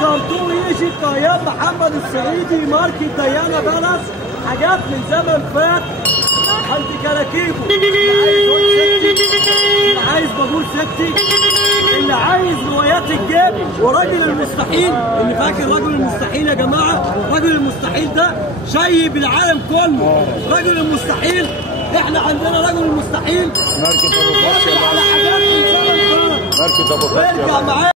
كانتور ايجيبت ايام محمد الصعيدي، ماركة ديانا بلس، حاجات من زمن فات عند كراكيبه. اللي عايز بابور ستي، اللي عايز روايات الجيب ورجل المستحيل. اللي فاكر رجل المستحيل يا جماعه، رجل المستحيل ده شيب العالم كله. رجل المستحيل، احنا عندنا رجل المستحيل ماركة ابو فتحي على حاجات من زمن فات. ماركة ابو فتحي وارجع معايا